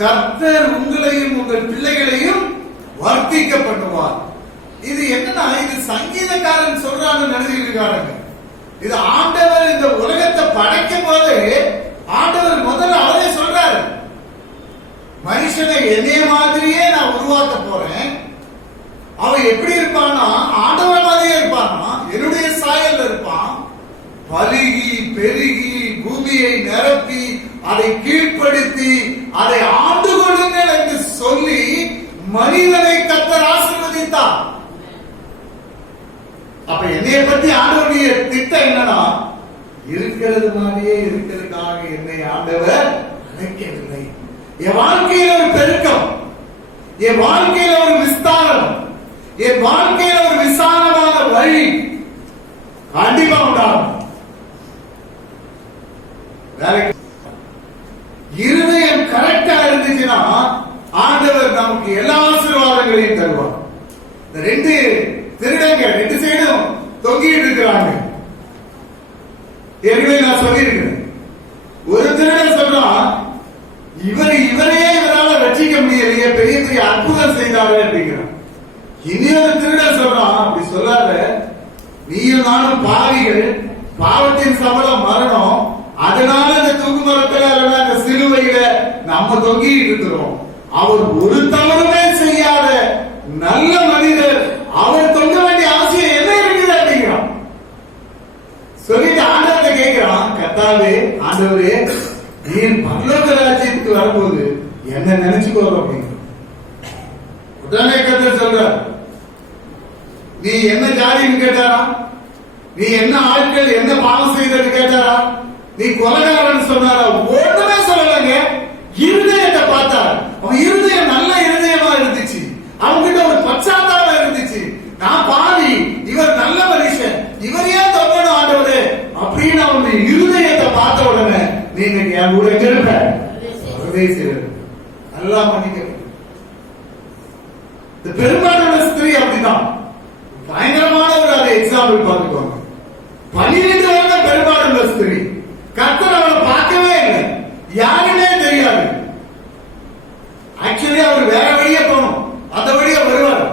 கர்த்தர் உங்களையும் உங்கள் பிள்ளைகளையும் வர்த்திக்க பண்ணுவார். இது என்னன்னா, இது சங்கீதக்காரன் சொல்றான்னு நினைச்சிட்டு இருக்காங்க. இது ஆண்டவர் இந்த உலகத்தை படைக்கும் போது ஆண்டவர் முதல்ல அவரே சொல்றாரு, மனுஷனை என்னைய மாதிரியே நான் உருவாக்க போறேன். அவன் எப்படி இருப்பான்னா, ஆண்டவர் மாதிரியே இருப்பான்னா, என்னுடைய சாயல் இருப்பான். பலுகி பெருகி பூமியை நிரப்பி அதை கீழ்ப்படுத்தி அதை ஆண்டு கொள்ளுங்கள் என்று சொல்லி மனிதனை கர்த்தர் ஆசீர்வதித்தார். அப்ப என்னைய பத்தி ஆண்டவருடைய திட்டம் என்னன்னா, இருக்கிறது மாதிரியே இருக்கிறதுக்காக என்னை ஆண்டவர் அழைக்கவில்லை. என் வாழ்க்கையில ஒரு பெருக்கம், என் வாழ்க்கையில ஒரு விஸ்தாரம், என் வாழ்க்கையில ஒரு விசாலமான வழி கண்டிப்பா உண்டாகும். இருதயம் கரெக்டா இருந்துச்சுன்னா ஆண்டவர் நமக்கு எல்லா ஆசீர்வாதங்களையும் தருவார். இந்த ரெண்டு திருடங்க ரெண்டு சைடும் தொங்கிட்டு இருக்கிறாங்க. ஏற்கனவே நான் சொல்லியிருக்கிறேன். ஒரு திருடன் சொல்றான், இவரையே இவரால் ரட்சிக்க முடியலையே, பெரிய பெரிய அற்புதம் செய்தாரு அப்படிங்கிறான். இன்னொரு திருடன் சொல்றான், அப்படி சொல்லாத, நீயும் நானும் பாவிகள், பாவத்தின் சம்பளம் மரணம், அதனால இந்த தூக்கு மரத்துல இந்த சிலுவையில நம்ம தொங்கிட்டு இருக்கிறோம். அவர் ஒரு தவறுமே செய்யாத நல்ல மனிதர், அவர் தொங்க வேண்டிய அவசியம் என்ன இருக்குது அப்படிங்கிறான். சொல்லிட்டு ஆண்டவரை கேட்கிறான், கர்த்தாவே, ஆண்டவரே, நீர் பரலோக ராஜ்யத்துக்கு வரும்போது என்ன நினைச்சுக்கோ அப்படிங்கிற. உடனே கர்த்தர் சொல்றார், நீ என்ன ஜாதின்னு கேட்டாரா? நீ என்ன ஆட்கள் என்ன பாவம் செய்தது கேட்டாரா? நீ கொலைகாரன் சொன்னாரா? ஒண்ணுமே சொல்லலங்க. இருதயத்தை பார்த்தார். அவன் இருதயம் நல்ல இருதயமா இருந்துச்சு. அவங்கிட்ட ஒரு பச்சாத்தாபம் இருந்துச்சு. நான் பாவி, இவர் நல்ல மனுஷன், இவர் ஏன் தொங்கணும் ஆண்டவரே அப்படின்னு அவனுடைய இருதயத்தை பார்த்த உடனே, நீ இன்னைக்கு என் கூட இருப்ப நல்லா பண்ணிக்க. இந்த பெரும்பாலான ஸ்திரீ அப்படிதான். பயங்கரமான ஒரு எக்ஸாம்பிள் பார்த்துக்கோங்க. 12 வருடம் பெரும்பாலான ஸ்திரீ, கர்த்தர் அவளை பார்க்கவே இல்லை, யாருமே தெரியாது. ஆக்சுவலி அவர் வேற வழியே போகணும், அந்த வழியே வருவார்.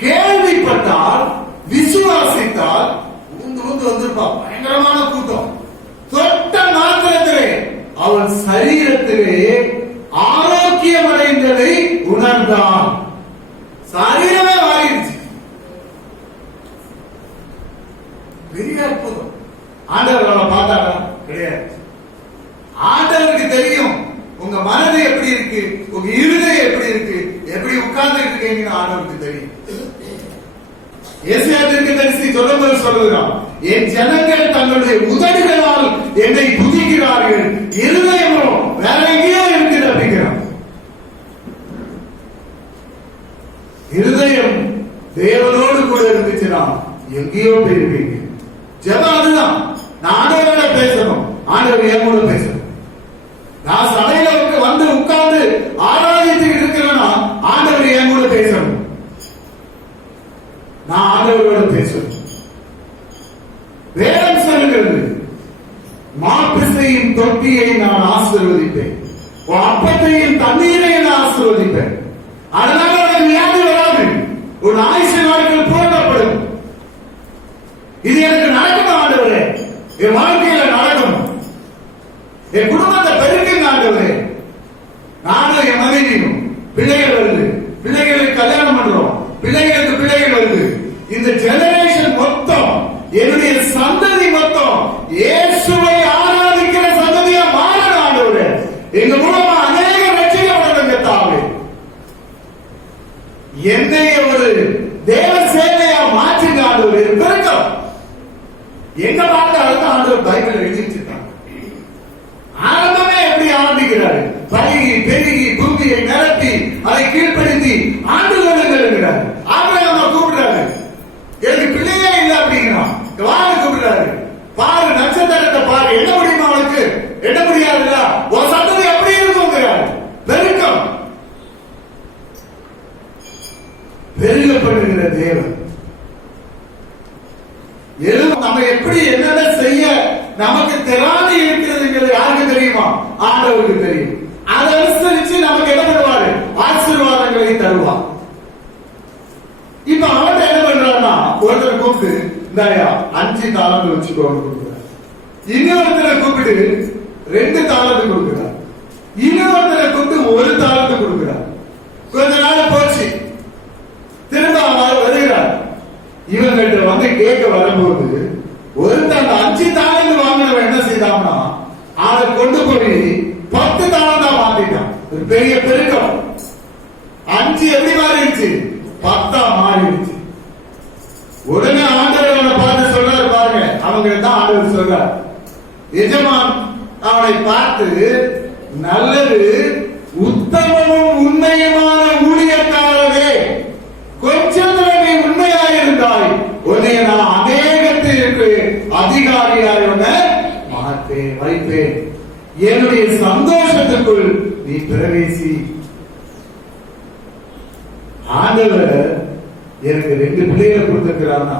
கேள்விப்பட்டால் விசுவாசித்தால் ஊந்து வந்திருப்பா. பயங்கரமான கூட்டம். தொட்ட மாத்திரத்திலே அவள் சரீரத்திலே ஆரோக்கியம் அடைந்ததை உணர்ந்தான். சரீரமே மாறிடுச்சு. பெரிய அற்புதம். ஆண்டவர் அவளை பார்த்தாரா? கிடையாது. ஆண்டவருக்கு தெரியும் உங்க மனது எப்படி இருக்கு, உங்க இருதயம் எப்படி இருக்கு, எப்படி உட்கார்ந்து இருக்கீங்கன்னு ஆண்டவருக்கு தெரியும். ஏசாயா தீர்க்கதரிசி சொல்லும்போது சொல்லுகிறான், என் ஜனங்கள் தங்களுடைய உதடுகளால் என்னை துதிக்கிறார்கள், இருதயமோ வேற எங்கேயோ இருக்குது அப்படிங்கிறான். இருதயம் தேவனோடு கூட இருந்துச்சுன்னா எங்கேயோ போயிருவீங்க. ஜெபம் அதுதான். நான் ஆண்டவரோட பேசணும், ஆண்டவர் என் கூட பேசணும். நான் சபையில வந்து உட்கார்ந்து ஆராதித்து இருக்கிறேன்னா ஆண்டவர் என் கூட பேசணும், நான் ஆண்டவரோட பேசணும். வேதம் சொல்லுகிறது, மாப்பிசையின் தொட்டியை நான் ஆசீர்வதிப்பேன், அப்பத்தையும் தண்ணீரையும் நான் ஆசீர்வதிப்பேன். அதனால எனக்கு வியாதி வராது, ஒரு ஆயுசு நாட்கள் பூரணப்படும். இது எனக்கு நடக்கணும் ஆண்டவரே, என் வாழ்க்கையில நடக்கணும், என் குடும்பத்தை பெருக்குங்க ஆண்டவரே. நானும் என் மனைவியும், பிள்ளைகள் வருது, பிள்ளைகளுக்கு கல்யாணம் பண்றோம், பிள்ளைகளுக்கு பிள்ளைகள் வருது. இந்த ஜெனரேஷன் மொத்தம், என்னுடைய சந்ததி மொத்தம் இயேசுவை ஆராதிக்கிற சந்ததியா மாறணும் ஆண்டவரே. எங்க மூலமா அநேக ரட்சிக்கப்படணுங்க தாவே. என்னைய ஒரு தேவ சேவையா மாற்றுங்க ஆண்டவரே. பெருக்கம் எங்க பார்த்தாலும் ஆண்டவர் பைபிள் எழுதி வச்சிருக்காங்க. ஆரம்பமே எப்படி ஆரம்பிக்கிறாரு? பருகி பெருகி பூமியை நிரப்பி அதை கீழ்ப்படுத்தி ஆண்டு கொள்ளுங்கிறார். ஆபிரகாமை கூப்பிடுறாரு, எனக்கு பிள்ளையே இல்லை அப்படிங்கிறான். வாழை கூப்பிடுறாரு, பாரு நட்சத்திரத்தை பாரு, என்ன முடியுமா அவனுக்கு? என்ன முடியாதுல்ல, ஒரு சந்ததி அப்படி இருக்குங்கிறார். பெருக்கம், பெருகப்படுகிற தேவன். நம்ம எப்படி என்னென்ன செய்ய நமக்கு திராணி இருக்கிறதுங்கிறது யாருக்கு தெரியுமா? ஆண்டவருக்கு தெரியும். அதை அனுசரிச்சு தருவான். இப்ப அவன் என்ன பண்றான்னா, ஒருத்தர் கூப்பிட்டு இந்தாயா 5 தாளந்து வச்சுக்கோன்னு கொடுக்குறார். இன்னொருத்தரை கூப்பிட்டு 2 தாளந்து கொடுக்கிறார். இன்னொருத்தரை கூப்பிட்டு 1 தாளந்து கொடுக்கிறார். கொஞ்ச நாள் போச்சு, திரும்ப அவர் வருகிறார். இவங்கிட்ட வந்து கேட்க வரும்போது ஒருத்தன் 5 தாளந்து வாங்கினவன் என்ன செய்தான்னா, அதை கொண்டு போய் 10 தாளந்தா மாத்திட்டான். ஒரு பெரிய பெருக்கம். 5 எப்படி மாறிடுச்சு, 10 மாறிடுச்சு. உடனே ஆண்டவர் அவனை பார்த்து சொல்றாரு பாருங்க, அவங்க தான் ஆண்டவர் சொல்றார், எஜமான் அவனை பார்த்து, நல்லது உத்தமமும் உண்மையுமான ஊழியக்காரரே, கொஞ்சத்துல நீ உண்மையாயிருந்தாய், உன்னை நான் அநேகத்திற்கு அதிகாரியாய் மாற்றேன் வைப்பேன், என்னுடைய சந்தோஷத்துக்குள் நீ பிரவேசி. ஆண்டவர் எனக்கு 2 பிள்ளைகளை கொடுத்திருக்கிறான்னா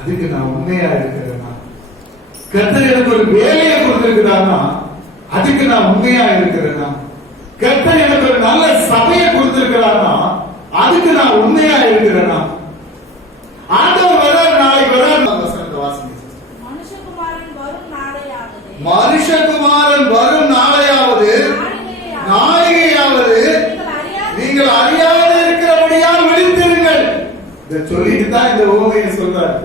அதுக்கு நான் உண்மையா இருக்கிறேன்னா, கர்த்தர் எனக்கு ஒரு வேலையை கொடுத்திருக்கிறான்னா அதுக்கு நான் உண்மையா இருக்கிறேன்னா, கர்த்தர் எனக்கு ஒரு நல்ல சபையை கொடுத்திருக்கிறான்னா அதுக்கு நான் உண்மையா இருக்கிறேன்னா, ஆண்டவர் வரார், நாளைக்கு வரார். மனுஷகுமாரன் வரும் நாளையாவது நாளிகையாவது நீங்கள் அறியாத இருக்கிறபடியால் விழித்திருங்கள். இதை சொல்லிட்டு தான் இந்த உவமையை சொல்றாரு.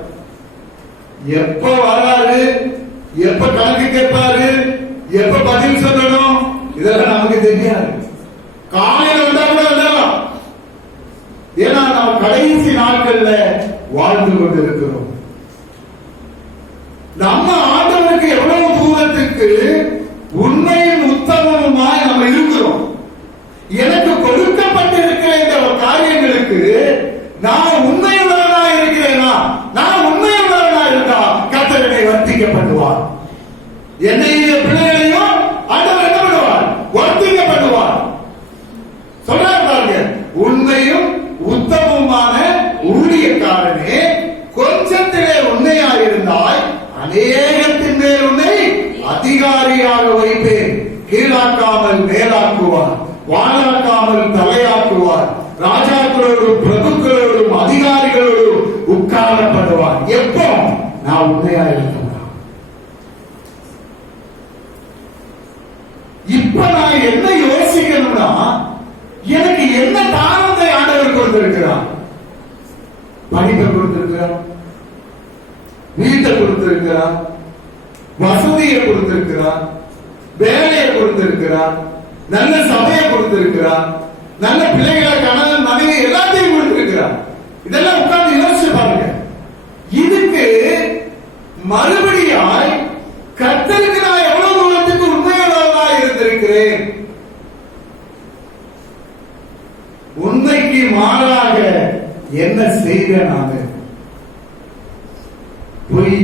எப்ப வராரு, எப்ப கணக்கு கேட்பாரு, எப்ப பதில் சொல்லணும், இதெல்லாம் நமக்கு தெரியாது. காலையில வந்தா கூட வந்துடலாம். ஏன்னா நம்ம கடைசி நாட்கள்ல வாழ்ந்து கொண்டிருக்கிறோம். நம்ம ஆண்டவருக்கு எவ்வளவு தூரத்துக்கு உண்மையும் உத்தமமாய் நம்ம இருக்கிறோம். எனக்கு கொடுக்கப்பட்டிருக்கிற இந்த காரியங்களுக்கு நான் உண்மையுள்ளவனா இருக்கிறேனா? நான் உண்மையுள்ளவனா இருந்தா கர்த்தர் என்னை வர்த்திக்கப்படுவார். என்னைய பிள்ளைகளையும் ஆண்டவர் என்ன பண்ணுவார்? வர்த்திக்கப்படுவார். சொல்றார் பாருங்க, உண்மையும் உத்தமமான ஊழியக்காரனே, கொஞ்சத்திலே உண்மையாயிருந்தாய், அநேகத்தின் மேல் உன்னை அதிகாரியாக வைப்பேன். கீழாக்காமல் மேலாக்குவார், வாழாக்காமல் தலையாக்குவார், ராஜாக்களோடும் பிரபுக்களோடும் அதிகாரிகளோடும் உட்காரப்படுவார். எப்போ? நான் உண்மையா இருக்கேன். இப்ப நான் என்ன யோசிக்கணும்னா, எனக்கு என்ன தானத்தை ஆண்டவர் கொடுத்திருக்கிறார்? படிப்பை கொடுத்திருக்கிறார், வீட்டை கொடுத்திருக்கிறார், வசதியை கொடுத்திருக்கிறார், வேலையை கொடுத்திருக்கிறார், நல்ல சபையை கொடுத்திருக்கிறார், நல்ல பிள்ளைகளை, கணவன், மனைவி எல்லாத்தையும் கொடுத்திருக்கிறார். இதெல்லாம் உட்கார்ந்து யோசிச்சு பாருங்க. இதுக்கு மறுபடியாய் கர்த்தருக்கு நான் எவ்வளவு தூரத்துக்கு உண்மையுள்ளவனாய் இருந்திருக்கிறேன்? உண்மைக்கு மாறாக என்ன செய்த நானு? பொய்,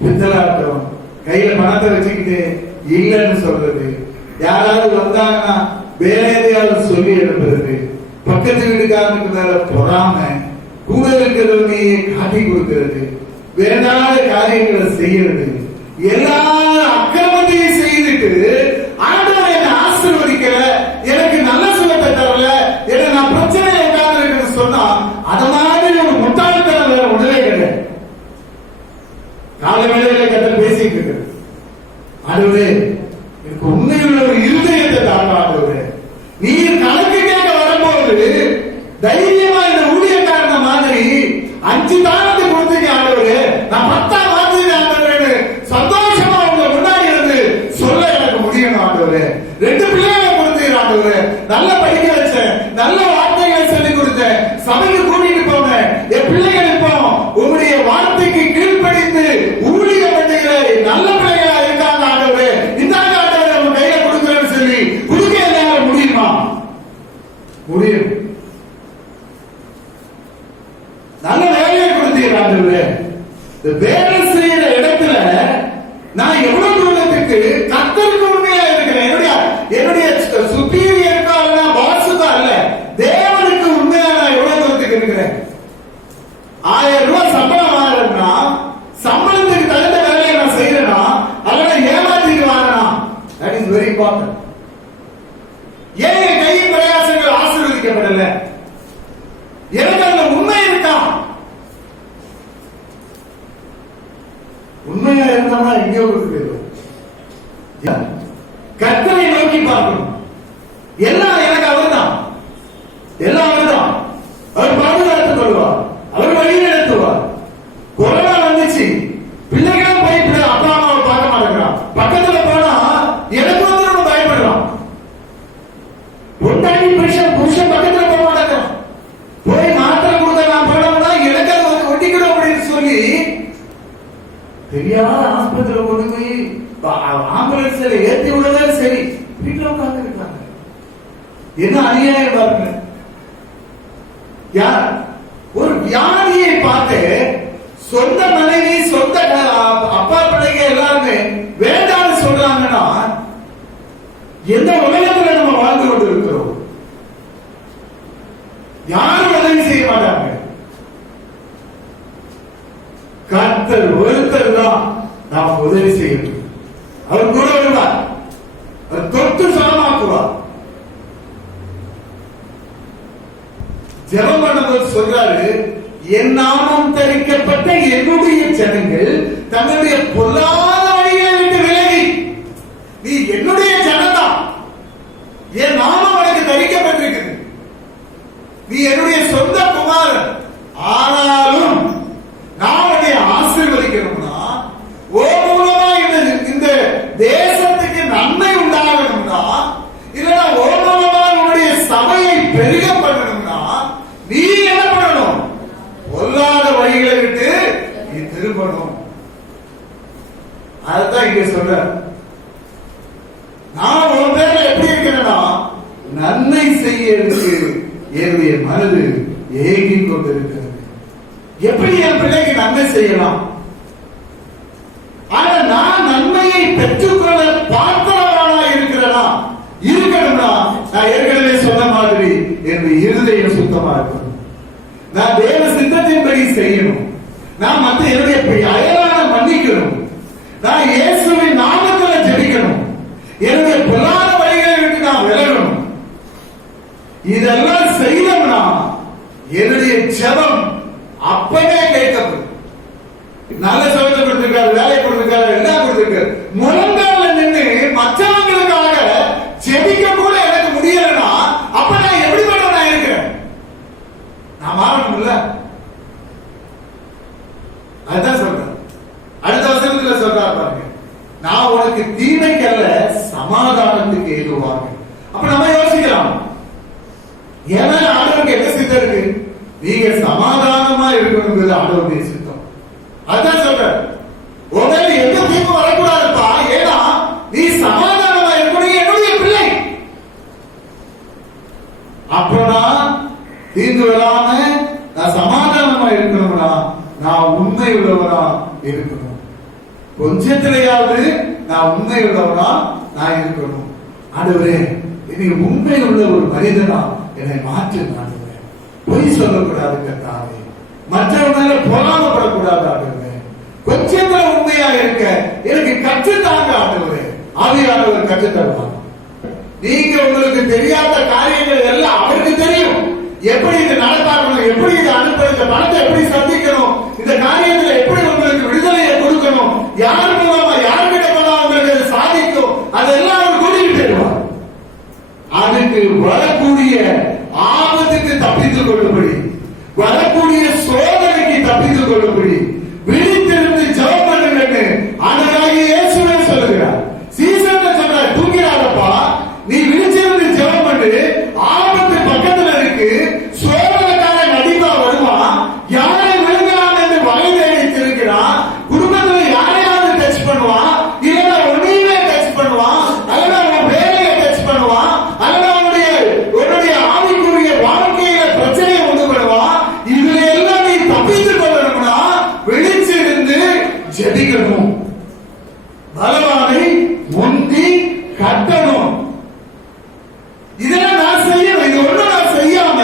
பித்தலாட்டம், கையில பணத்தை வச்சுக்கிட்டு இல்லைன்னு சொல்றது, யாராவது வந்தாங்கன்னா வேற எதையாவது சொல்லி எழுப்புறது, பக்கத்து வீட்டுக்காரனுக்கு மேல பொறாம, கூட இருக்கிறவனையே காட்டி கொடுக்கிறது, வேண்டாத காரியங்களை செய்யறது, எல்லா அக்கிரமத்தையும் செய்துட்டு ஆண்டவர் என்னை ஆசீர்வதிக்கல, எனக்கு நல்ல சுகத்தை தரல, என்ன நான் பிரச்சனையை உட்கார்ந்து இருக்குன்னு சொன்னா அத மாதிரி ஒரு முட்டாள்தனம் வேற உடனே கிடையாது. காலை வேளையில கர்த்தர் பேசிட்டு இருக்கிறது, ஆண்டவரே எனக்கு உண்மையுள்ள ஒரு இருதயத்தை தாங்க ஆண்டவரே. நீ கணக்கு கேட்க வரும்போது தைரியமா இந்த ஊழியக்காரன மாதிரி 5 தானத்தை கொடுத்தீங்க ஆண்டவரே, நான் 10 வாங்குறேன் ஆண்டவரே, சந்தோஷமா உங்க முன்னாடி இருந்து சொல்ல எனக்கு முடியணும் ஆண்டவரே. 2 பிள்ளைகளை கொடுத்தீங்க ஆண்டவரே, நல்ல படிக்க வச்சேன், நல்ல வார்த்தைகளை சொல்லி கொடுத்தேன், சபைக்கு கூட்டிட்டு போனேன், என் பிள்ளைகள் இப்போ உங்களுடைய வார்த்தைக்கு கீழ்ப்படிந்து ஊழியம் பண்ணுகிற நல்ல பிள்ளைகளா இருக்காங்க ஆண்டவரே. இந்த ஆண்டவரே உங்க கையில கொடுக்கிறேன்னு சொல்லி கொடுக்க என்னால முடியுமா? முடியும். நல்ல வேலையை கொடுத்தீங்க ஆண்டவரே. இந்த வேலை செய்யற இடத்துல நான் எவ்வளவு தூரத்துக்கு கர்த்தருக்கு உண்மையா இருக்கிறேன்? என்னுடைய சுப்பீரியருக்கா இல்ல பாசுக்கா இல்ல, தேவனுக்கு உண்மையா நான் எவ்வளவு தூரத்துக்கு இருக்கிறேன்? ஆசீர்வதிக்கப்படல. எனக்கு அதுல உண்மை இருக்கா? உண்மையா இருந்தோம்னா எங்கேயோ போயிடுவோம். கர்த்தரை நோக்கி பார்க்கணும். எல்லாம் எனக்கு அவர் தான், எல்லாம் அவர் தான். அவர் பாதுகாத்துக் கொள்வார், அவர் வழி நடத்துவார். கொரோனா வந்துச்சு, பிள்ளைகளும் போய் அப்பா அம்மாவை பார்க்க மாட்டேங்கிறான். பக்கத்துல போனா எனக்கு வந்து நம்ம பயப்படுறான். பொண்டாட்டி புருஷன் பக்கத்துல போக மாட்டேங்கிறான். போய் மாத்திரை கொடுத்த நான் போனோம்னா எனக்கு அது வந்து ஒட்டிக்கணும் அப்படின்னு சொல்லி தெரியாத ஆஸ்பத்திரியில கொண்டு போய் ஆம்புலன்ஸ்ல ஏற்றி விடுறதும் சரி, வீட்டுல உட்கார்ந்து இருக்காங்க. என்ன அநியாயம் பாருங்க. யார் ஒரு வியாதியை பார்த்து சொந்த மனைவி சொந்த அப்பா பிள்ளைங்க எல்லாருமே வேண்டாம்னு சொல்றாங்கன்னா எந்த உலகத்துல நம்ம வாழ்ந்து கொண்டு இருக்கிறோம்? யாரும் உதவி செய்ய மாட்டாங்க. கர்த்தர் ஒருத்தர் தான் நாம் உதவி செய்யணும். அவர் கூட வருவார், அவர் தொட்டு சமமாக்குவார். ஜெபம் பண்ணும்போது சொல்றாரு, என் நாமம் தரிக்கப்பட்ட என்னுடைய ஜனங்கள் தன்னுடைய பொல்லாத வழிகளை விட்டு விலகி. நீ என்னுடைய ஜனம்தான், என் நாமம் உனக்கு தரிக்கப்பட்டிருக்குது, நீ என்னுடைய சொந்த குமாரன். ஆனாலும் நான் உன்னை ஆசீர்வதிக்கணும்னா, ஓ மூலமா இந்த தேசத்துக்கு நன்மை உண்டாகணும்னா, இல்லைன்னா ஓ மூலமா உன்னுடைய சபையை பெருக பண்ணணும்னா நீ என்ன பண்ணணும்? பொல்லாத வழிகளை விட்டு நீ திரும்பணும். அதுதான் இங்க சொல்ற. நான் உன் பேர்ல எப்படி இருக்கிறேன்னா, நன்மை செய்யறதுக்கு என்னுடைய மனது ஏங்கி கொண்டிருக்கிறது. எப்படி என் பிள்ளைக்கு நன்மை செய்யலாம்? ஆனா நான் நன்மையை பெற்றுக்கொள்ள பார்த்தவரானா இருக்கிறனா? இருக்கணும்னா நான் ஏற்கனவே சொன்ன மாதிரி என்னுடைய இருதயம் சுத்தமா இருக்கணும். நான் தேவ சித்தத்தின்படி செய்யணும். நான் மற்ற என்னுடைய அயலான மன்னிக்கணும். நான் இயேசுவின் நாமத்தில் ஜெபிக்கணும். என்னுடைய பொல்லாத வழிகளை விட்டு நான் விலகணும். இதெல்லாம் செய்யணும்னா என்னுடைய ஜெபம் அப்பவே கேட்கப்படும். நல்ல சோதனை கொடுத்திருக்காரு, வேலை கொடுத்திருக்காரு, எல்லாம் கொடுத்திருக்காரு. முழங்கால நின்று மற்றவங்களுக்காக ஜெபிக்க கூட எனக்கு முடியலன்னா அப்ப நான் எப்படி பண்ண இருக்கிறேன்? நான் மாறணும்ல. அதுதான் சொல்றேன். அடுத்த வசனத்துல சொல்றாரு பாருங்க, நான் உனக்கு தீமைக்கல்ல சமாதானத்துக்கு ஏதுவாங்க. அப்ப நம்ம யோசிக்கலாம், ஏன்னா ஆண்டவருக்கு என்ன சித்தம் இருக்கு? நீங்க சமாதானமா இருக்கணுங்கிறது ஆண்டவருடைய சித்தம். அதான் சொல்ற, உடனே எந்த தீர்ப்பு வரக்கூடாதுப்பா, ஏன்னா நீ சமாதானமா இருக்கணும், என்னுடைய பிள்ளை. அப்பனா தீர்ந்து வராம நான் சமாதானமா இருக்கணும்னா நான் உண்மை உள்ளவனா இருக்கணும். கொஞ்சத்திலேயாவது நான் உண்மை உள்ளவனா நான் இருக்கணும். ஆண்டவரே, நீ உண்மை உள்ள ஒரு மனிதனா என்னை மாற்று. பொய் சொல்லக்கூடாது கர்த்தாவே, மற்றவங்க பொறாமப்படக்கூடாது ஆண்டவரே. கொஞ்சத்துல உண்மையா இருக்க எனக்கு கற்றுத்தாங்க ஆண்டவரே. ஆவியானவர் கற்றுத்தருவாங்க. நீங்க உங்களுக்கு தெரியாத காரியங்கள் எல்லாம் அவருக்கு தெரியும். எப்படி இது நடத்தாக்கணும், எப்படி இது அனுப்ப, இந்த பணத்தை எப்படி சந்திக்கணும், இந்த காரியத்துல எப்படி உங்களுக்கு விடுதலையை கொடுக்கணும், யார் மூலமா யார்கிட்ட போனா உங்களுக்கு சாதிக்கும், அதெல்லாம் அவர் கூட்டிட்டு போயிடுவார். அதுக்கு வரக்கூடிய ஆபத்துக்கு தப்பித்துக் கொள்ளும்படி, வரக்கூடிய சோதனைக்கு தப்பித்துக் கொள்ளும்படி விழித்திருந்து ஜெபம் பண்ணுங்கன்னு ஆண்டவராகிய இயேசுவே சொல்லுகிறார். சீசன்ல சொல்றார், தூங்கிறாரப்பா, நீ விழிச்சிருந்து ஜெபம் பண்ணு. ஆபத்து பக்கத்துல இருக்கு, சோதனைக்காரன் அடிமா வருவான், யாரை விழுங்கலாம் என்று வகை தேடி திருக்கிறான். குடும்பத்துல யாரையாவது டச் பண்ணுவான், இல்லைன்னா உன்னையுமே டச் பண்ணுவான், அல்லது உன் வேலையை டச் பண்ணுவான், அல்லது உன்னுடைய ஆவிக்குரிய வாழ்க்கையில பிரச்சனையை உண்டு பண்ணுவான். இதுல எல்லாம் நீ தப்பித்துக் கொள்ளணும்னா விழிச்சிருந்து ஜெபிக்கணும். பலவானை முந்தி கட்டணும். இதெல்லாம் நான் செய்யணும். இது ஒண்ணு நான் செய்யாம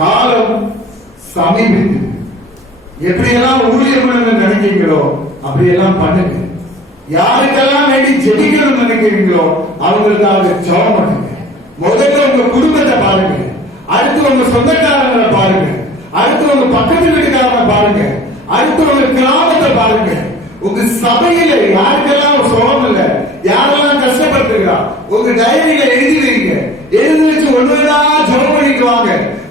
காலம் சமீபித்து எப்படியெல்லாம் ஊழியம் பண்ண நினைக்கிறீங்களோ அப்படியெல்லாம் பண்ணுங்க. யாருக்கெல்லாம் வேண்டி ஜெபிக்கணும்னு நினைக்கிறீங்களோ அவங்களுக்காக ஜெபம் பண்ணுங்க. முதல்ல உங்க குடும்பத்தை பாருங்க, அடுத்து உங்க சொந்தக்காரங்களை பாருங்க, அடுத்து உங்க பக்கத்து வீட்டுக்காரங்களை பாருங்க, அடுத்து உங்க கிராமத்தை பாருங்க. உங்க சபையில யாருக்கெல்லாம் சுகம் இல்ல, யாரெல்லாம் கஷ்டப்பட்டுருக்கா, உங்க டைரியில எழுதி வைங்க. எழுதி வச்சு ஒண்ணுனா ஜெபம் பண்ணிட்டு வாங்க.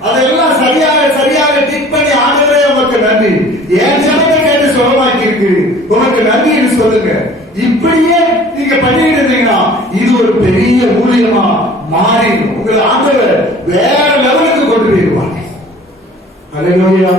அதெல்லாம் சரியாக டிக் பண்ணி ஆண்டவரே உமக்கு நன்றி, என் ஜெபத்தை கேட்டு சுகமாக்கி இருக்கு, உனக்கு நன்றி என்று சொல்லுங்க. இப்படியே நீங்க பண்ணிட்டு இருந்தீங்கன்னா இது ஒரு பெரிய ஊழியமா மாறிடும். உங்களை ஆண்டவர் வேற லெவலுக்கு கொண்டு போயிருவாங்க. அல்லேலூயா.